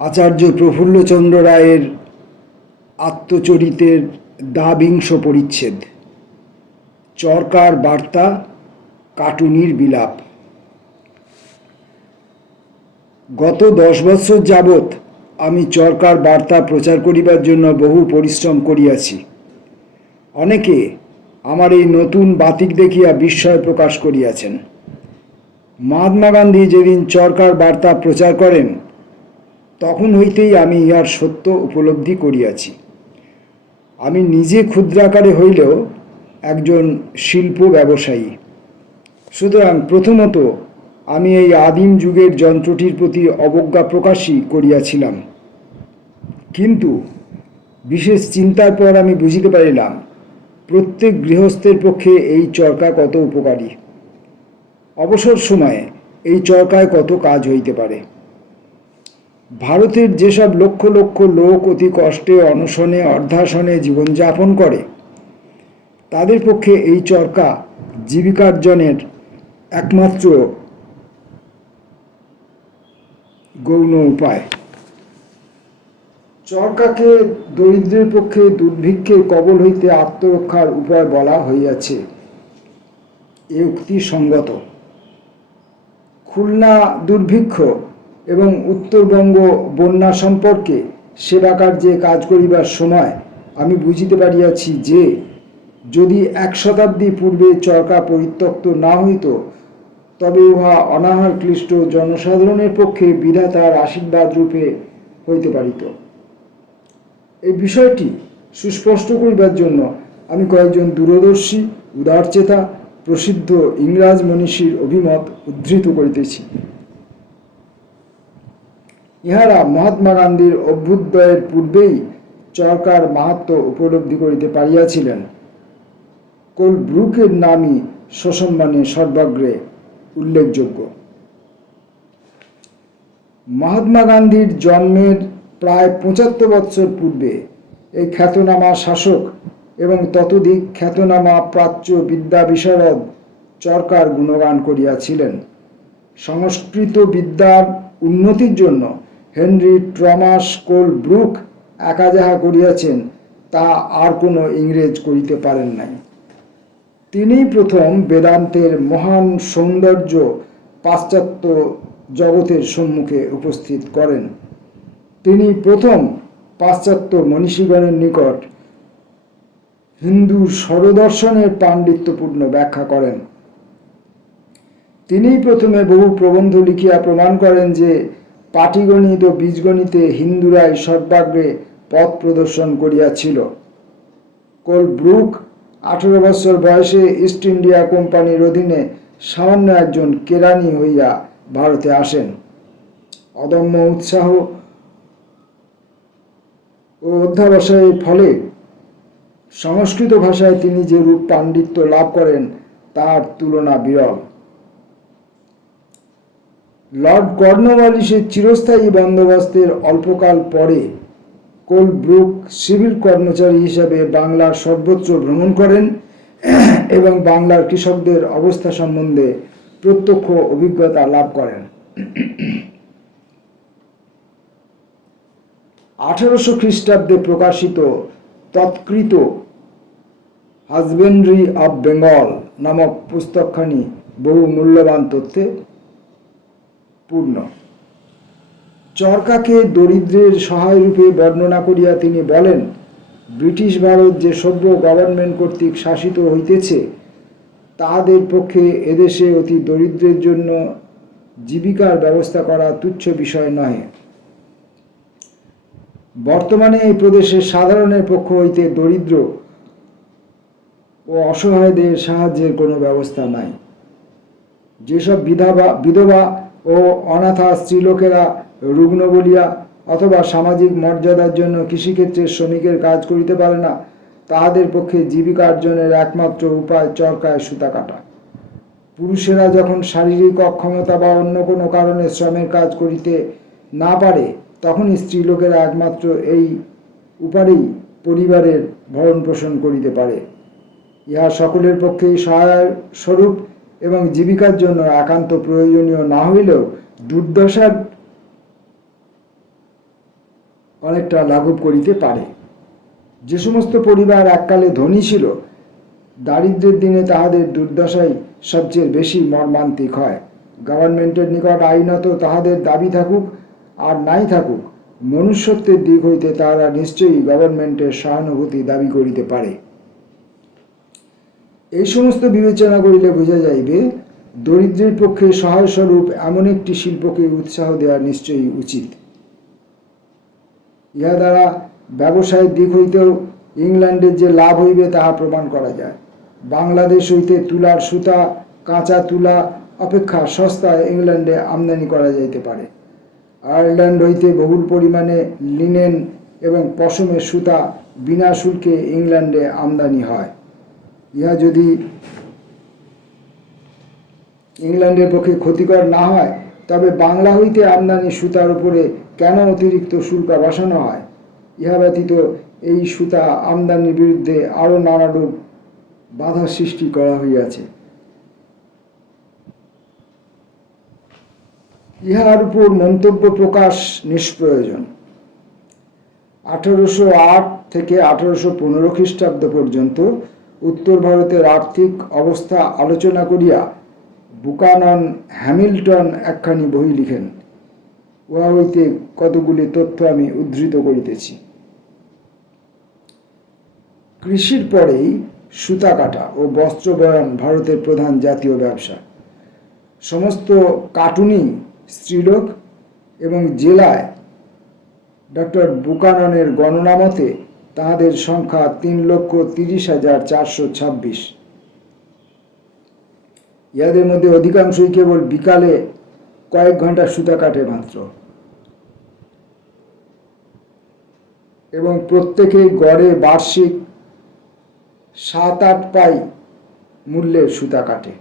আচার্য প্রফুল্লচন্দ্র রায়ের আত্মচরিতের দ্বাবিংশ পরিচ্ছেদ। চরকার বার্তা, কাটুনির বিলাপ। গত 10 বৎসর যাবৎ আমি চরকার বার্তা প্রচার করিবার জন্য বহু পরিশ্রম করিয়াছি। অনেকে আমার এই নতুন বাতিক দেখিয়া বিস্ময় প্রকাশ করিয়াছেন। মহাত্মা গান্ধী যেদিন চরকার বার্তা প্রচার করেন, তখন হইতেই আমি ইহার সত্য উপলব্ধি করিয়াছি। আমি নিজে ক্ষুদ্রাকারে হইলেও একজন শিল্প ব্যবসায়ী। সুতরাং প্রথমত আমি এই আদিম যুগের যন্ত্রটির প্রতি অবজ্ঞা প্রকাশই করিয়াছিলাম, কিন্তু বিশেষ চিন্তার পর আমি বুঝিতে পারিলাম প্রত্যেক গৃহস্থের পক্ষে এই চরকা কত উপকারী। অবসর সময়ে এই চরকায় কত কাজ হইতে পারে। ভারতের যেসব লক্ষ লক্ষ লোক অতি কষ্টে অনশনে অর্ধাসনে জীবনযাপন করে, তাদের পক্ষে এই চরকা জীবিকার্জনের একমাত্র গৌণ উপায়। চরকাকে দরিদ্রের পক্ষে দুর্ভিক্ষের কবল হইতে আত্মরক্ষার উপায় বলা হইয়াছে। এ উক্তি সঙ্গত। খুলনা দুর্ভিক্ষ এবং উত্তরবঙ্গ বন্যা সম্পর্কে সেবা কার্যে কাজ করিবার সময় আমি বুঝিতে পারিয়াছি যে যদি 1 শতাব্দী পূর্বে চরকা পরিত্যক্ত না হইত, তবে উহা অনাহার ক্লিষ্ট জনসাধারণের পক্ষে বিধাতার আশীর্বাদ রূপে হইতে পারিত। এই বিষয়টি সুস্পষ্ট করিবার জন্য আমি কয়েকজন দূরদর্শী উদারচেতা প্রসিদ্ধ ইংরাজ মনীষীর অভিমত উদ্ধৃত করিতেছি। ইহারা মহাত্মা গান্ধীর অভ্যুদয়ের পূর্বেই চরকার মাহাত্ম্য উপলব্ধি করিতে পারিয়াছিলেন। কোলব্রুকের নামই সসম্মানে সর্বাগ্রে উল্লেখযোগ্য। মহাত্মা গান্ধীর জন্মের প্রায় 75 বৎসর পূর্বে এই খ্যাতনামা শাসক এবং ততোধিক খ্যাতনামা প্রাচ্য বিদ্যা বিশারদ চরকার গুণগান করিয়াছিলেন। সংস্কৃত বিদ্যার উন্নতির জন্য হেনরি টমাস কোলব্রুক একা যাহা করিয়াছেন, তা আর কোনো ইংরেজ করিতে পারেন নাই। তিনি প্রথম বেদান্তের মহান সৌন্দর্য পাশ্চাত্য জগতের সম্মুখে উপস্থিত করেন। তিনি প্রথম পাশ্চাত্য মনীষীগণের নিকট হিন্দু স্বরদর্শনের পাণ্ডিত্যপূর্ণ ব্যাখ্যা করেন। তিনিই প্রথমে বহু প্রবন্ধ লিখিয়া প্রমাণ করেন যে পাটিগণিত ও বীজগণিতে হিন্দুরাই সর্বাগ্রে পথ প্রদর্শন করিয়াছিল। কোলব্রুক 18 বৎসর বয়সে ইস্ট ইন্ডিয়া কোম্পানির অধীনে সামান্য একজন কেরানি হইয়া ভারতে আসেন। অদম্য উৎসাহ ও অধ্যাবসায়ের ফলে সংস্কৃত ভাষায় তিনি যে রূপ পাণ্ডিত্য লাভ করেন, তার তুলনা বিরল। লর্ড কর্নওয়ালিসের চিরস্থায়ী বন্দোবস্তের অল্পকাল পরে কোলব্রুক সিভিল কর্মচারী হিসাবে বাংলার সর্বত্র ভ্রমণ করেন এবং বাংলার কৃষকদের অবস্থা সম্বন্ধে প্রত্যক্ষ অভিজ্ঞতা লাভ করেন। 1800 খ্রিস্টাব্দে প্রকাশিত তৎকৃত হাজবেন্ড্রি অব বেঙ্গল নামক পুস্তকখানি বহু মূল্যবান তথ্যে পূর্ণ। চরকাকে দরিদ্রের সহায় রূপে বর্ণনা করিয়া তিনি বলেন, ব্রিটিশ ভারত যে সভ্য গভর্নমেন্ট কর্তৃক শাসিত হইতেছে, তাহাদের পক্ষে এদেশে অতি দরিদ্রের জন্য জীবিকার ব্যবস্থা করা তুচ্ছ বিষয় নহে। বর্তমানে এই প্রদেশের সাধারণের পক্ষ হইতে দরিদ্র ও অসহায়দের সাহায্যের কোনো ব্যবস্থা নাই। যেসব বিধবা ও অনাথা স্ত্রীলোকেরা রুগ্ন বলিয়া অথবা সামাজিক মর্যাদার জন্য কৃষিক্ষেত্রে শ্রমিকের কাজ করিতে পারে না, তাহাদের পক্ষে জীবিকা অর্জনের একমাত্র উপায় চরকায় সুতা কাটা। পুরুষেরা যখন শারীরিক অক্ষমতা বা অন্য কোনো কারণে শ্রমের কাজ করিতে না পারে, তখন স্ত্রীলোকেরা একমাত্র এই উপায়েই পরিবারের ভরণ পোষণ করিতে পারে। ইহা সকলের পক্ষেই সহায় স্বরূপ এবং জীবিকার জন্য একান্ত প্রয়োজনীয় না হইলেও দুর্দশার অনেকটা লাঘব করিতে পারে। যে সমস্ত পরিবার এককালে ধনী ছিল, দারিদ্র্যের দিনে তাহাদের দুর্দশাই সবচেয়ে বেশি মর্মান্তিক হয়। গভর্নমেন্টের নিকট আইনত তাহাদের দাবি থাকুক আর নাই থাকুক, মনুষ্যত্বের দিক হইতে তাহারা নিশ্চয়ই গভর্নমেন্টের সহানুভূতি দাবি করিতে পারে। এই সমস্ত বিবেচনা করিলে বোঝা যাইবে, দরিদ্রের পক্ষে সহায়স্বরূপ এমন একটি শিল্পকে উৎসাহ দেওয়া নিশ্চয়ই উচিত। ইহা দ্বারা ব্যবসায়ের দিক হইতেও ইংল্যান্ডের যে লাভ হইবে তাহা প্রমাণ করা যায়। বাংলাদেশ হইতে তুলার সুতা কাঁচা তুলা অপেক্ষা সস্তায় ইংল্যান্ডে আমদানি করা যাইতে পারে। আয়ারল্যান্ড হইতে বহুল পরিমাণে লিনেন এবং পশমের সুতা বিনা শুল্কে ইংল্যান্ডে আমদানি হয়। ইহা যদি ইংল্যান্ডের পক্ষে ক্ষতিকর না হয়, তবে বাংলা হইতে আমদানি সুতার উপরে কেন অতিরিক্ত শুল্ক বসানো হয়? ইহা ব্যতীত এই সুতা আমদানির বিরুদ্ধে আরও নানারূপ বাধা সৃষ্টি করা হইয়াছে। ইহার উপর মন্তব্য প্রকাশ নিষ্প্রয়োজন। 1808 থেকে 1815 খ্রিস্টাব্দ পর্যন্ত উত্তর ভারতের আর্থিক অবস্থা আলোচনা করিয়া বুকানন হ্যামিল্টন একখানি বই লিখেন। উহা হইতে কতগুলি তথ্য আমি উদ্ধৃত করিতেছি। কৃষির পরেই সুতা কাটা ও বস্ত্র বয়ন ভারতের প্রধান জাতীয় ব্যবসা। সমস্ত কাটুনি স্ত্রীলোক এবং জেলায় ডক্টর বুকাননের গণনা মতে তাহাদের সংখ্যা 3,30,426। ইহাদের মধ্যে অধিকাংশই কেবল বিকালে কয়েক ঘন্টা সুতা কাটে মাত্র, এবং প্রত্যেকেই গড়ে বার্ষিক 7-8 পাই মূল্যের সুতা কাটে।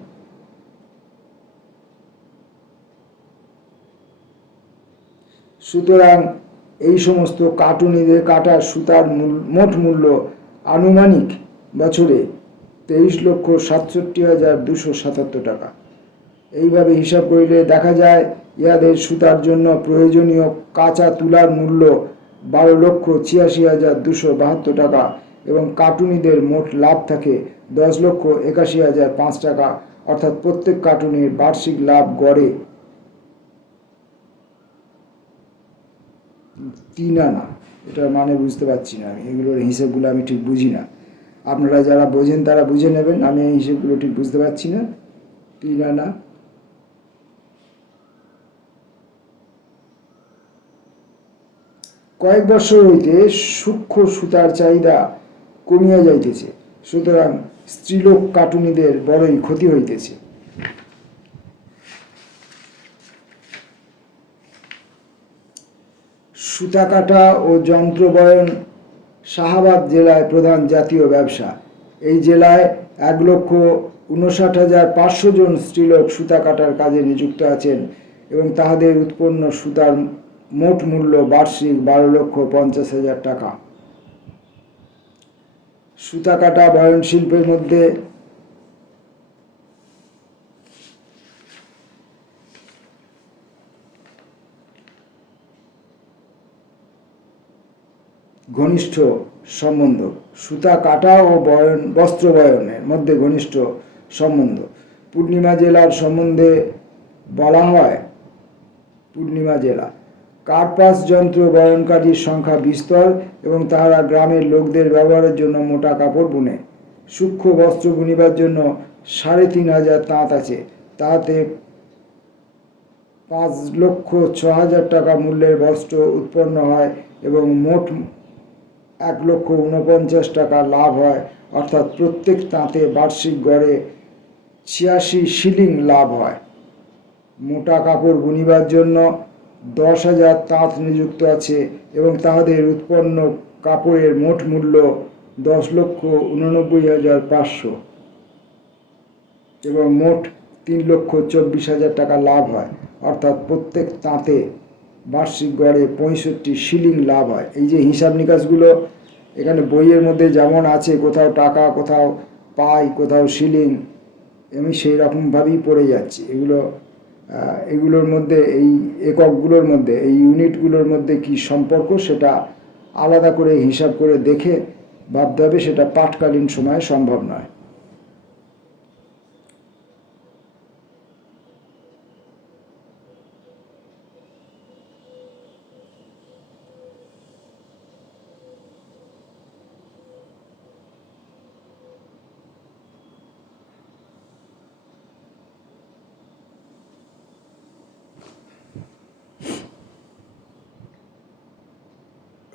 সুতরাং এই সমস্ত কাটুনিদের কাটা সুতার মোট মূল্য আনুমানিক বছরে 23,67,277 টাকা। এইভাবে হিসাব করিলে দেখা যায় ইহাদের সুতার জন্য প্রয়োজনীয় কাঁচা তুলার মূল্য 12,86,272 টাকা এবং কাটুনিদের মোট লাভ থাকে 10,81,005 টাকা। অর্থাৎ প্রত্যেক কাটুনির বার্ষিক লাভ গড়ে 3 আনা। এটার মানে বুঝতে পারছি না আমি, এগুলোর হিসেবগুলো আমি ঠিক বুঝি না। আপনারা যারা বোঝেন তারা বুঝে নেবেন, আমি এই হিসেবগুলো ঠিক বুঝতে পারছি না। 3 আনা। কয়েক বছর হইতে সূক্ষ্ম সুতার চাহিদা কমিয়া যাইতেছে, সুতরাং স্ত্রীলোক কাটুনিদের বড়ই ক্ষতি হইতেছে। সুতা কাটা ও যন্ত্র বয়ন শাহাবাদ জেলায় প্রধান জাতীয় ব্যবসা। এই জেলায় 1,59,500 জন স্ত্রীলোক সুতা কাটার কাজে নিযুক্ত আছেন এবং তাহাদের উৎপন্ন সুতার মোট মূল্য বার্ষিক 12,50,000 টাকা। সুতা কাটা বয়ন শিল্পের মধ্যে ঘনিষ্ঠ সম্বন্ধ। সুতা কাটা ও বস্ত্র বয়নের মধ্যে ঘনিষ্ঠ সম্বন্ধ। পূর্ণিমা জেলার সম্বন্ধে বলা হয়, পূর্ণিমা জেলা কার্পাস যন্ত্র বয়নকারীর সংখ্যা বিস্তর এবং তাহারা গ্রামের লোকদের ব্যবহারের জন্য মোটা কাপড় বুনে। সূক্ষ্ম বস্ত্র বুনিবার জন্য 3,500 তাঁত আছে। তাহাতে 5,06,000 টাকা মূল্যের বস্ত্র উৎপন্ন হয় এবং মোট 1,49,000 টাকা লাভ হয়। অর্থাৎ প্রত্যেক তাঁতে বার্ষিক গড়ে 86 শিলিং লাভ হয়। মোটা কাপড় বুনিবার জন্য 10,000 তাঁত নিযুক্ত আছে এবং তাহাদের উৎপন্ন কাপড়ের মোট মূল্য 10,89,500 এবং মোট 3,24,000 টাকা লাভ হয়। অর্থাৎ প্রত্যেক তাঁতে বার্ষিক গড়ে 65 শিলিং লাভ হয়। এই যে হিসাব নিকাশগুলো এখানে বইয়ের মধ্যে যেমন আছে, কোথাও টাকা, কোথাও পাই, কোথাও শিলিং, আমি সেই রকমভাবেই পড়ে যাচ্ছি। এগুলো এগুলোর মধ্যে, এই এককগুলোর মধ্যে, এই ইউনিটগুলোর মধ্যে কি সম্পর্ক সেটা আলাদা করে হিসাব করে দেখে ভাবতে হবে। সেটা পাঠকালীন সময়ে সম্ভব নয়।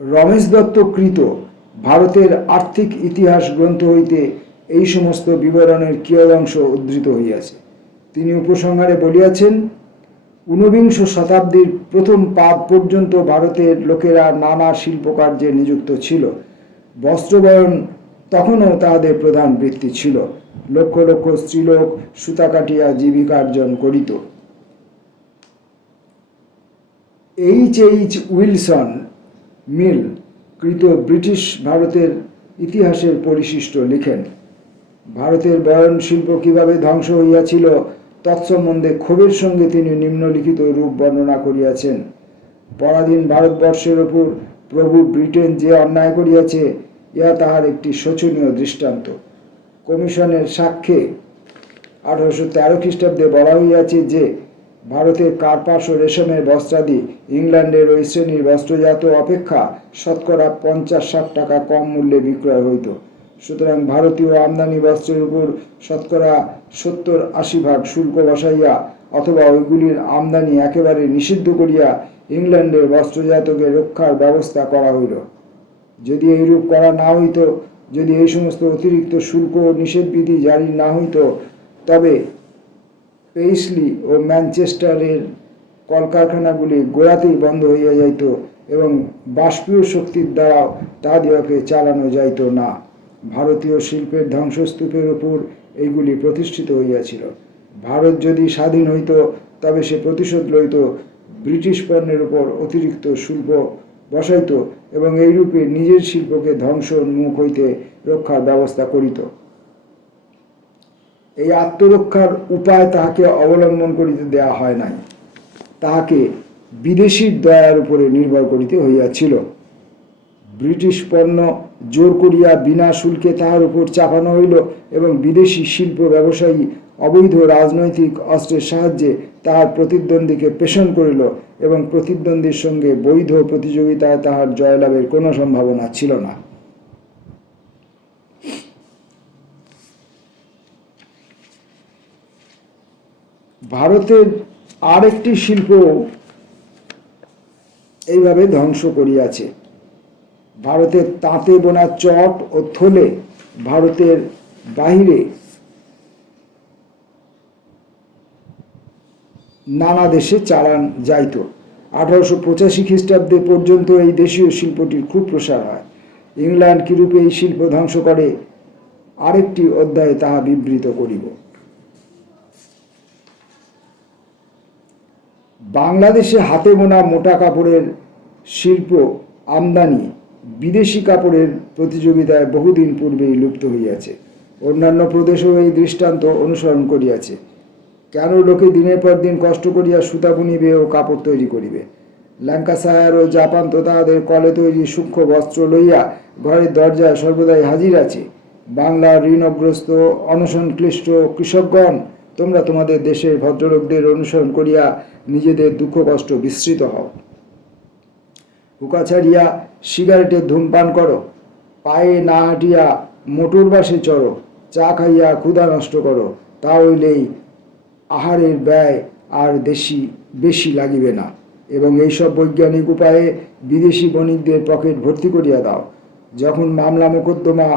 রমেশ দত্ত কৃত ভারতের আর্থিক ইতিহাস গ্রন্থ হইতে এই সমস্ত বিবরণের কিয়দংশ উদ্ধৃত হইয়াছে। তিনি উপসংহারে বলিয়াছেন, ঊনবিংশ শতাব্দীর প্রথম পাদ পর্যন্ত ভারতের লোকেরা নানা শিল্পকার্যে নিযুক্ত ছিল। বস্ত্রবয়ন তখনও তাহাদের প্রধান বৃত্তি ছিল। লক্ষ লক্ষ স্ত্রীলোক সুতা কাটিয়া জীবিকার্জন করিত। এইচ উইলসন মিল কৃত ব্রিটিশ ভারতের ইতিহাসের পরিশিষ্ট লিখেন, ভারতের বয়ন শিল্প কিভাবে ধ্বংস হইয়াছিল তৎসম্বন্ধে ক্ষোভের সঙ্গে তিনি নিম্নলিখিত রূপ বর্ণনা করিয়াছেন। পরাধীন ভারতবর্ষের ওপর প্রভু ব্রিটেন যে অন্যায় করিয়াছে, ইহা তাহার একটি শোচনীয় দৃষ্টান্ত। কমিশনের সাক্ষ্যে 1813 খ্রিস্টাব্দে বলা হইয়াছে যে ভারতের কার্পাস ও রেশমের বস্ত্রাদি ইংল্যান্ডের ওই শ্রেণীর বস্ত্রজাত অপেক্ষা শতকরা 50-60 টাকা কম মূল্যে বিক্রয় হইত। সুতরাং ভারতীয় আমদানি বস্ত্রের উপর শতকরা 70-80 ভাগ শুল্ক বসাইয়া অথবা ওইগুলির আমদানি একেবারে নিষিদ্ধ করিয়া ইংল্যান্ডের বস্ত্রজাতকে রক্ষার ব্যবস্থা করা হইল। যদি এইরূপ করা না হইত, যদি এই সমস্ত অতিরিক্ত শুল্ক ও নিষেধবিধি জারি না হইত, তবে পেইসলি ও ম্যানচেস্টারের কলকারখানাগুলি গোড়াতেই বন্ধ হইয়া যাইত এবং বাষ্পীয় শক্তির দ্বারাও তাহাদিওকে চালানো যাইত না। ভারতীয় শিল্পের ধ্বংসস্তূপের উপর এইগুলি প্রতিষ্ঠিত হইয়াছিল। ভারত যদি স্বাধীন হইত, তবে সে প্রতিশোধ লইত, ব্রিটিশ পণ্যের উপর অতিরিক্ত শুল্ক বসাইত এবং এইরূপে নিজের শিল্পকে ধ্বংসের মুখ হইতে রক্ষার ব্যবস্থা করিত। এই আত্মরক্ষার উপায় তাহাকে অবলম্বন করিতে দেয়া হয় নাই, তাহাকে বিদেশির দয়ার উপরে নির্ভর করিতে হইয়াছিল। ব্রিটিশ পণ্য জোর করিয়া বিনা শুল্কে তাহার উপর চাপানো হইল এবং বিদেশি শিল্প ব্যবসায়ী অবৈধ রাজনৈতিক অস্ত্রের সাহায্যে তাহার প্রতিদ্বন্দ্বীকে পেষণ করিল এবং প্রতিদ্বন্দ্বীর সঙ্গে বৈধ প্রতিযোগিতায় তাহার জয়লাভের কোনো সম্ভাবনা ছিল না। ভারতের আরেকটি শিল্প এইভাবে ধ্বংস করিয়াছে। ভারতের তাঁতে বোনা চট ও থলে ভারতের বাহিরে নানা দেশে চালান যাইত। 1885 খ্রিস্টাব্দে পর্যন্ত এই দেশীয় শিল্পটির খুব প্রসার হয়। ইংল্যান্ড কিরূপে এই শিল্প ধ্বংস করে আরেকটি অধ্যায়ে তাহা বিবৃত করিব। বাংলাদেশে হাতে বোনা মোটা কাপড়ের শিল্প আমদানি বিদেশি কাপড়ের প্রতিযোগিতায় বহুদিন পূর্বেই লুপ্ত হইয়াছে। অন্যান্য প্রদেশেও এই দৃষ্টান্ত অনুসরণ করিয়াছে। কেন লোকে দিনের পর দিন কষ্ট করিয়া সুতা বুনিবে ও কাপড় তৈরি করিবে? ল্যাঙ্কাশায়ার ও জাপান তো তাহাদের কলে তৈরি সূক্ষ্ম বস্ত্র লইয়া ঘরের দরজায় সর্বদাই হাজির আছে। বাংলার ঋণগ্রস্ত অনশনক্লিষ্ট কৃষকগণ, তোমরা তোমাদের দেশের ভদ্রলোকদের অনুসরণ করিয়া নিজেদের দুঃখ কষ্ট বিস্মৃত হও। হুকা ছাড়িয়া সিগারেটের ধূমপান করো, পায়ে না হাঁটিয়া মোটর বাসে চড়ো, চা খাইয়া ক্ষুধা নষ্ট করো, তা হইলেই আহারের ব্যয় আর বেশি লাগিবে না এবং এইসব বৈজ্ঞানিক উপায়ে বিদেশি বণিকদের পকেট ভর্তি করিয়া দাও। যখন মামলা মোকদ্দমা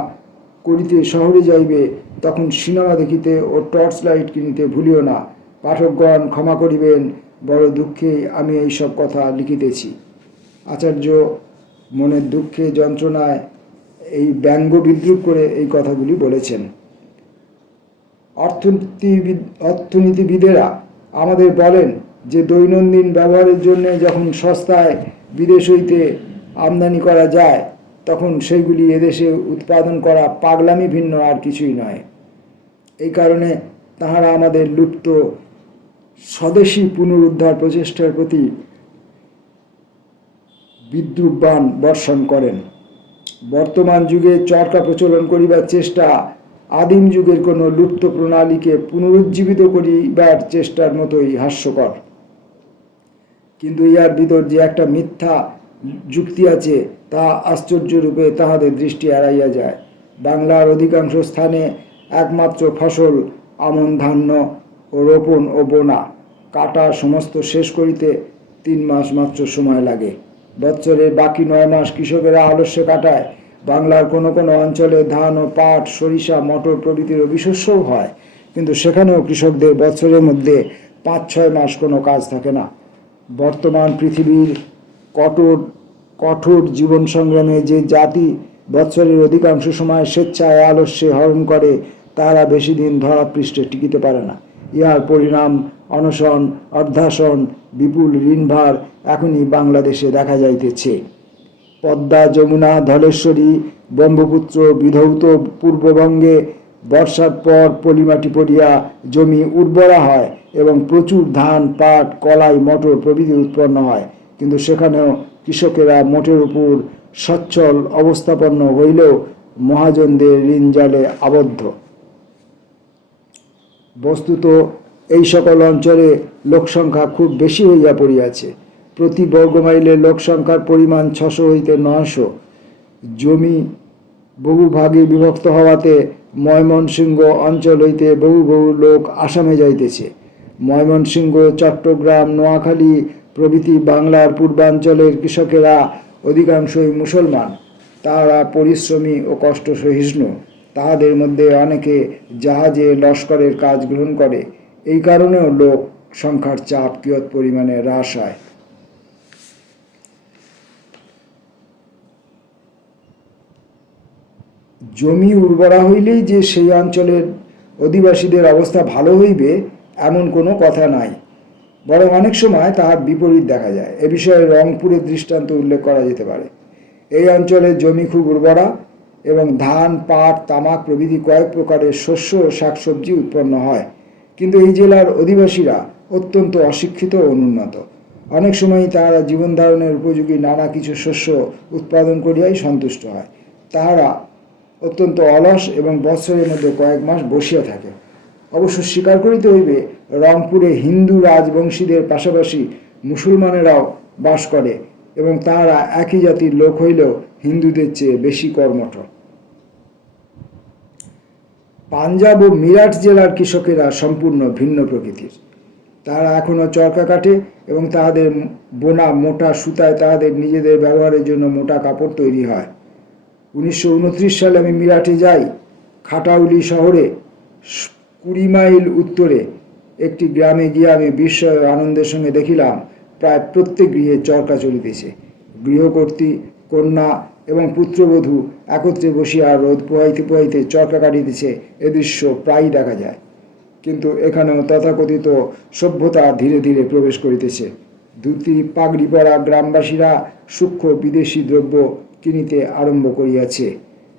করিতে শহরে যাইবে, তখন সিনেমা দেখিতে ও টর্চ লাইট কিনিতে ভুলিও না। পাঠকগণ ক্ষমা করিবেন, বড় দুঃখে আমি এইসব কথা লিখিতেছি। আচার্য মনের দুঃখে যন্ত্রণায় এই ব্যঙ্গ বিদ্রুপ করে এই কথাগুলি বলেছেন। অর্থনীতিবিদেরা আমাদের বলেন যে দৈনন্দিন ব্যবহারের জন্য যখন সস্তায় বিদেশ হইতে আমদানি করা যায়, তখন সেইগুলি এদেশে উৎপাদন করা পাগলামি ভিন্ন আর কিছুই নয়। এই কারণে তাহারা আমাদের লুপ্ত স্বদেশী পুনরুদ্ধার প্রচেষ্টার প্রতি বিদ্রূপ বাণ বর্ষণ করেন। বর্তমান যুগে চরকা প্রচলন করিবার চেষ্টা আদিম যুগের কোনো লুপ্ত প্রণালীকে পুনরুজ্জীবিত করিবার চেষ্টার মতোই হাস্যকর। কিন্তু ইহার ভিতর যে একটা মিথ্যা যুক্তি আছে তা আশ্চর্যরূপে তাহাদের দৃষ্টি এড়াইয়া যায়। বাংলার অধিকাংশ স্থানে একমাত্র ফসল আমন ধান্য ও রোপণ ও বোনা কাটা সমস্ত শেষ করিতে 3 মাস মাত্র সময় লাগে। বৎসরের বাকি 9 মাস কৃষকেরা আলস্যে কাটায়। বাংলার কোনো কোনো অঞ্চলে ধান ও পাট, সরিষা, মটর প্রভৃতির অবিশস্যও হয়, কিন্তু সেখানেও কৃষকদের বছরের মধ্যে 5-6 মাস কোনো কাজ থাকে না। বর্তমান পৃথিবীর কঠোর জীবন সংগ্রামে যে জাতি বৎসরের অধিকাংশ সময় স্বেচ্ছায় আলস্যে হরণ করে, তারা বেশি দিন ধরাপৃষ্ঠে টিকিতে পারে না। ইহার পরিণাম অনশন, অর্ধাসন, বিপুল ঋণভার এখনই বাংলাদেশে দেখা যাইতেছে। পদ্মা, যমুনা, ধলেশ্বরী, ব্রহ্মপুত্র বিধৌত পূর্ববঙ্গে বর্ষার পর পলিমাটি পড়িয়া জমি উর্বরা হয় এবং প্রচুর ধান, পাট, কলাই, মটর প্রভৃতি উৎপন্ন হয়, কিন্তু সেখানেও কৃষকেরা মোটের উপর সচ্ছল অবস্থাপন্ন হইলেও মহাজনদের ঋণজালে আবদ্ধ। বস্তুত এই সকল অঞ্চলে লোকসংখ্যা খুব বেশি হইয়া পড়িয়াছে। প্রতি বর্গমাইলে লোকসংখ্যার পরিমাণ 600 হইতে 900। জমি বহু ভাগে বিভক্ত হওয়াতে ময়মনসিংহ অঞ্চল হইতে বহু বহু লোক আসামে যাইতেছে। ময়মনসিংহ, চট্টগ্রাম, নোয়াখালী প্রভৃতি বাংলার পূর্বাঞ্চলের কৃষকেরা অধিকাংশই মুসলমান। তাহারা পরিশ্রমী ও কষ্ট সহিষ্ণু। তাহাদের মধ্যে অনেকে জাহাজে লস্করের কাজ গ্রহণ করে। এই কারণেও লোক সংখ্যার চাপ কিয়ৎ পরিমাণে হ্রাস হয়। জমি উর্বরা হইলেই যে সেই অঞ্চলের অধিবাসীদের অবস্থা ভালো হইবে এমন কোনো কথা নাই, বরং অনেক সময় তাহার বিপরীত দেখা যায়। এ বিষয়ে রংপুরের দৃষ্টান্ত উল্লেখ করা যেতে পারে। এই অঞ্চলের জমি খুব উর্বরা এবং ধান, পাট, তামাক প্রভৃতি কয়েক প্রকারের শস্য ও শাকসবজি উৎপন্ন হয়, কিন্তু এই জেলার অধিবাসীরা অত্যন্ত অশিক্ষিত ও অনুন্নত। অনেক সময়ই তাহারা জীবন ধারণের উপযোগী নানা কিছু শস্য উৎপাদন করিয়াই সন্তুষ্ট হয়। তাহারা অত্যন্ত অলস এবং বৎসরের মধ্যে কয়েক মাস বসিয়া থাকে। অবশ্য স্বীকার করিতে হইবে, রংপুরে হিন্দু রাজবংশীদের পাশাপাশি মুসলমানেরাও বাস করে এবং তাহারা একই জাতির লোক হইলেও হিন্দুদের চেয়ে বেশি কর্মঠ। পাঞ্জাব ও মিরাট জেলার কৃষকেরা সম্পূর্ণ ভিন্ন প্রকৃতির। তারা এখনও চরকা কাটে এবং তাহাদের বোনা মোটা সুতায় তাহাদের নিজেদের ব্যবহারের জন্য মোটা কাপড় তৈরি হয়। 1929 সালে আমি মিরাটে যাই। খাটাউলি শহরে 20 মাইল উত্তরে একটি গ্রামে গিয়ে আমি বিস্ময় আনন্দের সঙ্গে দেখিলাম প্রায় প্রত্যেক গৃহে চরকা চলিতেছে। গৃহকর্ত্রী, কন্যা এবং পুত্রবধূ একত্রে বসিয়া রোদ পোহাইতে পোহাইতে চরকা কাটিতেছে। এ দৃশ্য প্রায়ই দেখা যায়। কিন্তু এখানেও তথাকথিত সভ্যতা ধীরে ধীরে প্রবেশ করিতেছে। ধুতি পাগড়ি পরা গ্রামবাসীরা সূক্ষ্ম বিদেশি দ্রব্য কিনিতে আরম্ভ করিয়াছে।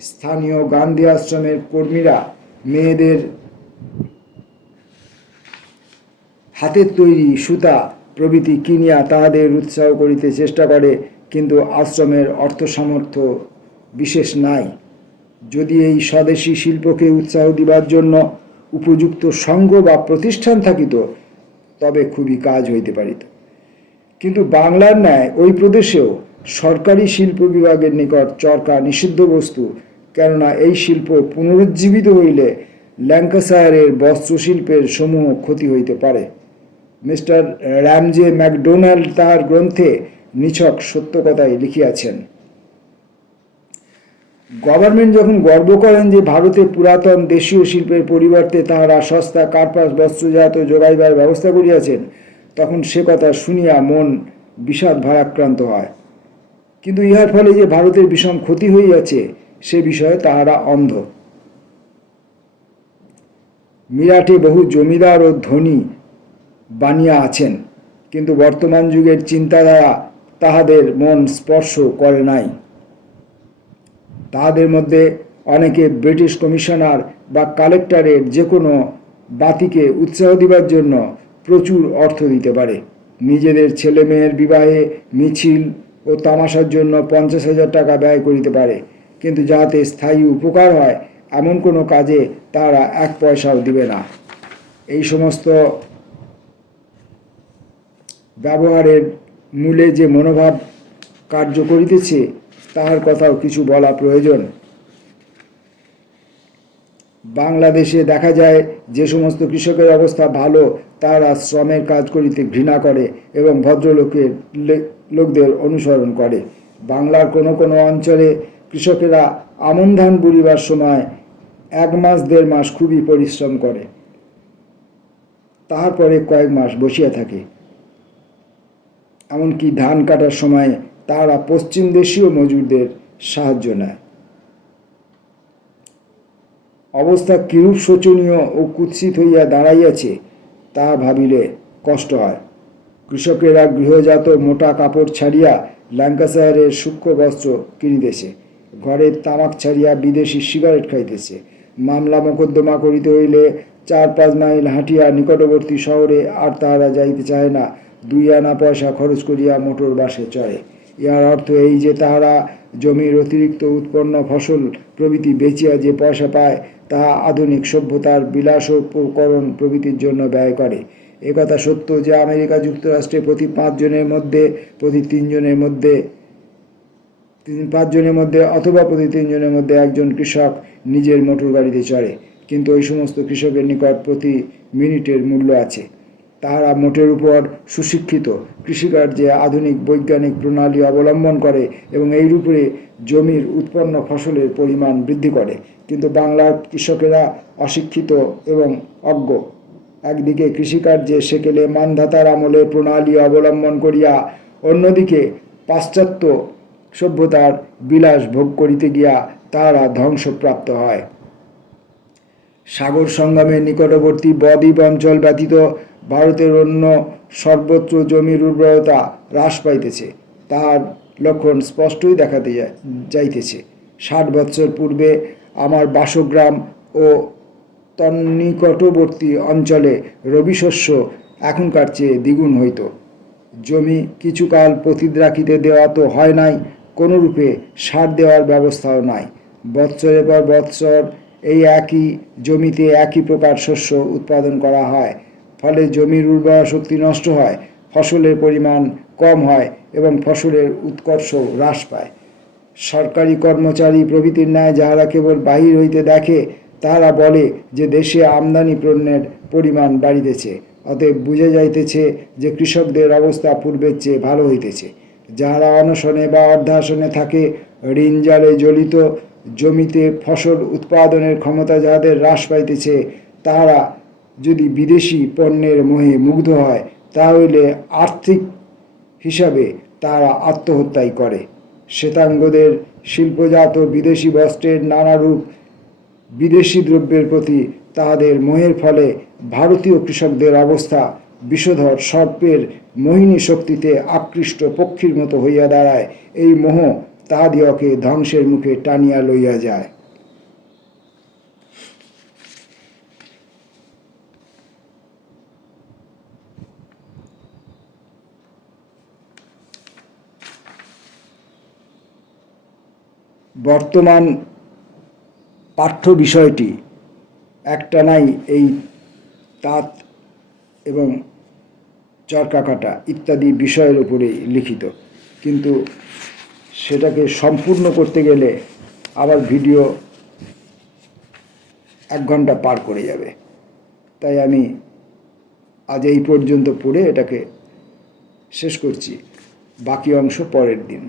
স্থানীয় গান্ধী আশ্রমের কর্মীরা মেয়েদের হাতের তৈরি সুতা প্রভৃতি কিনিয়া তাহাদের উৎসাহ করিতে চেষ্টা করে, কিন্তু আশ্রমের অর্থ সামর্থ্য বিশেষ নাই। যদি এই স্বদেশী শিল্পকে উৎসাহ দিবার জন্য উপযুক্ত সংঘ বা প্রতিষ্ঠান থাকিত, তবে খুবই কাজ হইতে পারিত। কিন্তু বাংলার ন্যায় ওই প্রদেশেও সরকারি শিল্প বিভাগের নিকট চরকা নিষিদ্ধ বস্তু, কেননা এই শিল্প পুনরুজ্জীবিত হইলে ল্যাঙ্কাশায়ারের বস্ত্রশিল্পের সমূহ ক্ষতি হইতে পারে। মিস্টার র্যামজে ম্যাকডোনাল্ড তাহার গ্রন্থে নিছক সত্য কথাই লিখিয়াছেন। গভর্নমেন্ট যখন গর্ব করেন যে ভারতে পুরাতন দেশীয় শিল্পের পরিবর্তে তাহারা সস্তা কার্পাস বস্ত্রজাত যোগাইবার ব্যবস্থা করিয়াছেন, তখন সে কথা শুনিয়া মন বিষাদ ভারাক্রান্ত হয়। কিন্তু ইহার ফলে যে ভারতের বিষম ক্ষতি হইয়াছে সে বিষয়ে তাহারা অন্ধ। মিরাটে বহু জমিদার ও ধনী বানিয়া আছেন, কিন্তু বর্তমান যুগের চিন্তাধারা তাহাদের মন স্পর্শ করে নাই। তাহাদের মধ্যে অনেকে ব্রিটিশ কমিশনার বা কালেক্টরের যে কোনো বাতিকে উৎসাহ দিবার জন্য প্রচুর অর্থ দিতে পারে। নিজেদের ছেলে মেয়ের বিবাহে, মিছিল ও তামাশার জন্য 50,000 টাকা ব্যয় করিতে পারে, কিন্তু যাতে স্থায়ী উপকার হয় এমন কোনো কাজে তারা 1 পয়সাও দিবে না। এই সমস্ত ব্যবহারের মূলে যে মনোভাব কার্য করিতেছে তাহার কথাও কিছু বলা প্রয়োজন। বাংলাদেশে দেখা যায় যে সমস্ত কৃষকের অবস্থা ভালো তারা শ্রমের কাজ করিতে ঘৃণা করে এবং ভদ্রলোকের লোকদের অনুসরণ করে। বাংলার কোনো কোনো অঞ্চলে কৃষকেরা আমন ধান বুড়িবার সময় 1 মাস 1.5 মাস খুবই পরিশ্রম করে, তারপরে কয়েক মাস বসিয়া থাকে। এমনকি ধান কাটার সময় তারা পশ্চিম দেশীয় মজুরদের সাহায্য নেয়। অবস্থা কিরূপ শোচনীয় ও কুৎসিত হইয়া দাঁড়াইয়াছে তা ভাবিলে কষ্ট হয়। কৃষকেরা গৃহজাত মোটা কাপড় ছাড়িয়া ল্যাঙ্কাশায়ারের সূক্ষ্ম বস্ত্র কিনিতেছে, ঘরের তামাক ছাড়িয়া বিদেশি সিগারেট খাইতেছে। মামলা মোকদ্দমা করিতে হইলে 4-5 মাইল হাঁটিয়া নিকটবর্তী শহরে আর তাহারা যাইতে চায় না। 2 আনা পয়সা খরচ করিয়া মোটর বাসে চড়ে। ইহার অর্থ এই যে তাহারা জমির অতিরিক্ত উৎপন্ন ফসল প্রভৃতি বেচিয়া যে পয়সা পায় তাহা আধুনিক সভ্যতার বিলাসোপকরণ প্রভৃতির জন্য ব্যয় করে। একথা সত্য যে আমেরিকা যুক্তরাষ্ট্রে প্রতি 5 জনের মধ্যে অথবা প্রতি 3 জনের মধ্যে একজন কৃষক নিজের মোটর গাড়িতে চড়ে। কিন্তু ওই সমস্ত কৃষকের নিকট প্রতি মিনিটের মূল্য আছে। তাহারা মোটের উপর সুশিক্ষিত, কৃষিকার্যে আধুনিক বৈজ্ঞানিক প্রণালী অবলম্বন করে এবং এই রূপে জমির উৎপন্ন ফসলের পরিমাণ বৃদ্ধি করে। কিন্তু বাংলার কৃষকেরা অশিক্ষিত এবং অজ্ঞ। একদিকে কৃষিকার্যে সেকেলে মানধাতার আমলে প্রণালী অবলম্বন করিয়া অন্যদিকে পাশ্চাত্য সভ্যতার বিলাস ভোগ করিতে গিয়া তাহারা ধ্বংসপ্রাপ্ত হয়। সাগর সঙ্গমের নিকটবর্তী বদ্বীপ অঞ্চল ব্যতীত ভারতের অন্য সর্বত্র জমির উর্বরতা হ্রাস পাইতেছে, তাহার লক্ষণ স্পষ্টই দেখাতে যাইতেছে। 60 বৎসর পূর্বে আমার বাসগ্রাম ও তন্নিকটবর্তী অঞ্চলে রবিশস্য এখনকার চেয়ে দ্বিগুণ হইত। জমি কিছুকাল পতিত রাখিতে দেওয়া তো হয় নাই, কোনরূপে সার দেওয়ার ব্যবস্থাও নাই। বৎসরের পর বৎসর এই একই জমিতে একই প্রকার শস্য উৎপাদন করা হয়, ফলে জমির উর্বরা শক্তি নষ্ট হয়, ফসলের পরিমাণ কম হয় এবং ফসলের উৎকর্ষ হ্রাস পায়। সরকারি কর্মচারী প্রভৃতির ন্যায় যাহারা কেবল বাহির হইতে দেখে তাহারা বলে যে দেশে আমদানি পণ্যের পরিমাণ বাড়িতেছে, অতএব বুঝে যাইতেছে যে কৃষকদের অবস্থা পূর্বের চেয়ে ভালো হইতেছে। যাহারা অনশনে বা অর্ধাসনে থাকে, ঋণ জালে জড়িত, জমিতে ফসল উৎপাদনের ক্ষমতা যাহাদের হ্রাস পাইতেছে, তাহারা যদি বিদেশি পণ্যের মোহে মুগ্ধ হয় তাহলে আর্থিক হিসাবে তাহারা আত্মহত্যাই করে। শ্বেতাঙ্গদের শিল্পজাত বিদেশি বস্ত্রের নানারূপ বিদেশি দ্রব্যের প্রতি তাহাদের মোহের ফলে ভারতীয় কৃষকদের অবস্থা বিষধর সর্পের মোহিনী শক্তিতে আকৃষ্ট পক্ষীর মতো হইয়া দাঁড়ায়। এই মোহ তাহাদিওকে ধ্বংসের মুখে টানিয়া লইয়া যায়। বর্তমান পাঠ্য বিষয়টি একটানাই এই তাঁত এবং চরকা কাটা ইত্যাদি বিষয়ের উপরেই লিখিত, কিন্তু সেটাকে সম্পূর্ণ করতে গেলে আবার ভিডিও 1 ঘন্টা পার করে যাবে। তাই আমি আজ এই পর্যন্ত পড়ে এটাকে শেষ করছি, বাকি অংশ পরের দিন।